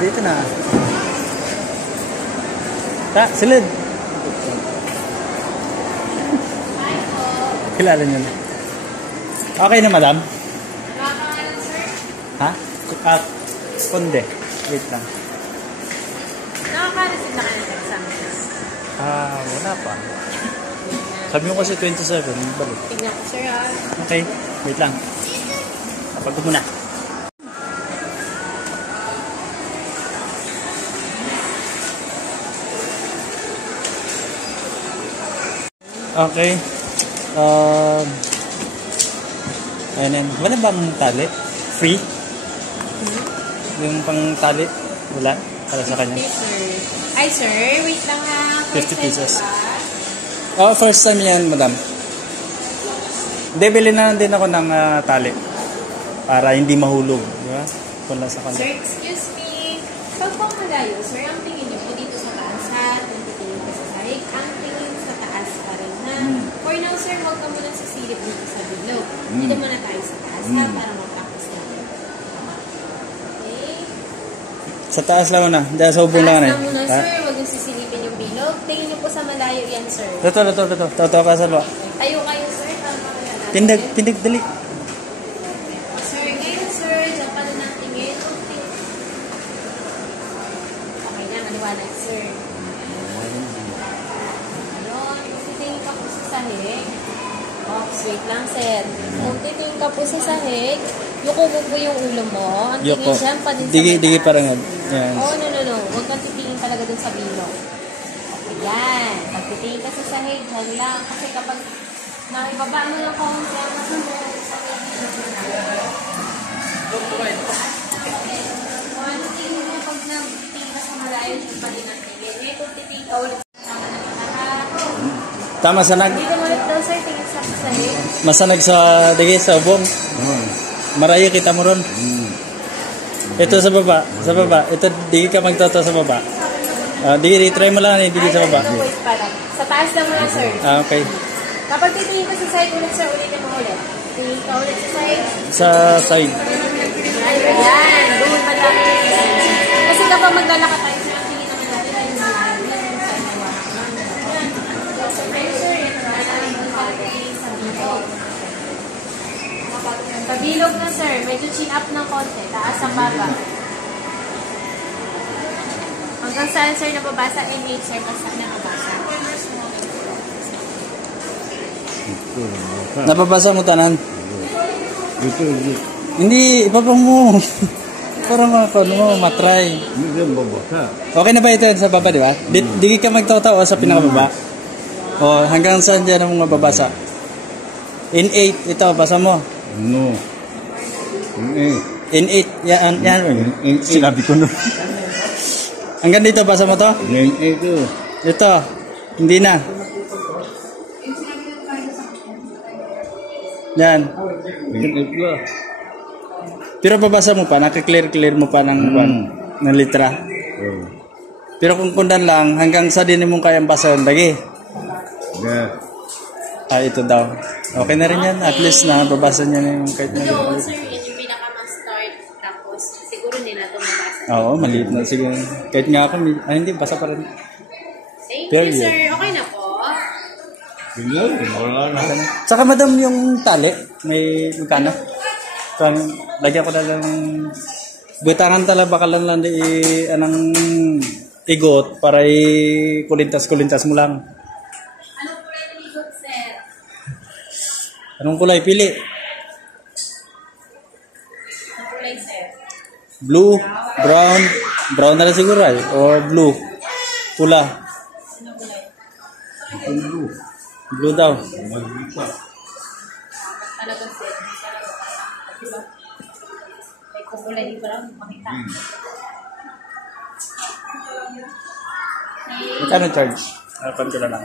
Dito na. Silid. Kilala niyo na. Okay na, madam? Nakakalan, sir? Ha? Konde. Wait lang. Nakaka-receive na kayo ng exam, sir? Wala pa. Sabi mo kasi 27. Balik. Tingnan ko, sir, ha? Okay. Wait lang. Kapag ko muna. Okay. Ayan. Wala bang tali? Free? Yung pang tali? Wala? Para sa kanya? Okay, sir. Ay, sir. Wait lang, ha. 50 pesos. First time yan, madam. Hindi, bilhin na din ako ng tali. Para hindi mahulog. Di ba? Wala sa kanya. Sir, excuse me. Pag pang malayo, sir, ang tingin niyo po dito sa taas, ha? Tingin ka sa sahig. Ang tingin sa taas pa rin, ha? For now, sir, huwag ka muna sisilip dito sa bilog. Dito muna tayo sa taas, ha? Para mag-practice natin. Okay? Sa taas lang muna. Dahil sa ubong lang na. Taas lang muna, sir. Huwag yung sisilipin yung bilog. Tingin niyo po sa malayo yan, sir. Toto ka sa luwa. Tayo kayo, sir. Tindig, dali. Sir, ngayon, sir. Diyan pa na natingin. Okay na, maliwanag, sir. Kung titingin ka po sa sahig. Wait lang, sir. Kung titingin ka po sa sahig, yuko mo po yung ulo mo. Ang tingin dyan pa din sa Digi parang yan. Oh, no. Huwag kang titingin talaga dun sa bilog. Okay, yan. Pag titingin ka sa sahig, dyan lang. Kasi kapag nakibaba mo ng konti, ang masunod sa ano tingin mo pag nagtitingin ka sa malayo, dyan pa din ang tingin. Kung titingin ka ulit sa Tama sanag. dito mo ulit daw, sir, tingin sa sahig. Masanag sa digi sa ubong. Marayo kita mo ron. Ito sa baba. Sa baba. Ito, digi ka magtoto sa baba. Digi, try mo lang. Digi sa baba. Sa taas lang muna, sir. Okay. Kapag titingin ka sa side ulit, sir, ulitin mo ulit. Tingin ka ulit sa side. Sa side. Ayan. Doon pa lang. Kasi kapag maglalakad tayo, sir, tingin naman natin ay pabilog na, sir. Medyo chin up ng konti. Taas ang baba. Hanggang saan, sir, nababasa? N8, sir, basta nababasa. Napabasa mo tanan? Hindi, ipapa mo. Parang matry. Okay na ba ito sa baba, di ba? Digi ka magtoto sa pinakababa. Hanggang saan dyan ang mababasa? N8, ito, basa mo. No. N8, yan. Sinabi ko nun. Hanggang dito, basa mo to? Ito, hindi na. Yan. Pero babasa mo pa, nakaklear mo pa ng litra. Pero kung kundan lang, hanggang sa din mong kayang basahan lagi. Ito daw. Okay na rin yan. At least na babasa niya na yung kahit na Oo, sir, yan yung pinaka-start. Tapos, siguro nila ito mabasa. Oo, maliit na. Sige. Kahit nga ako, hindi, basa pa rin. Thank you, sir. Okay na po. Saka madam yung tali, may magkano? Lagyan ko na lang butangan tala baka lang anang igot para kulintas mo lang. Anong kulay ng igot, sir? Anong kulay pili? Anong kulay, sir? Blue, brown na lang siguro ay, o blue, pula. Anong kulay? Blue daw. Talaga, sir. Diba? May kukulay dito lang, makita. Magkano charge? Harapan ko na lang.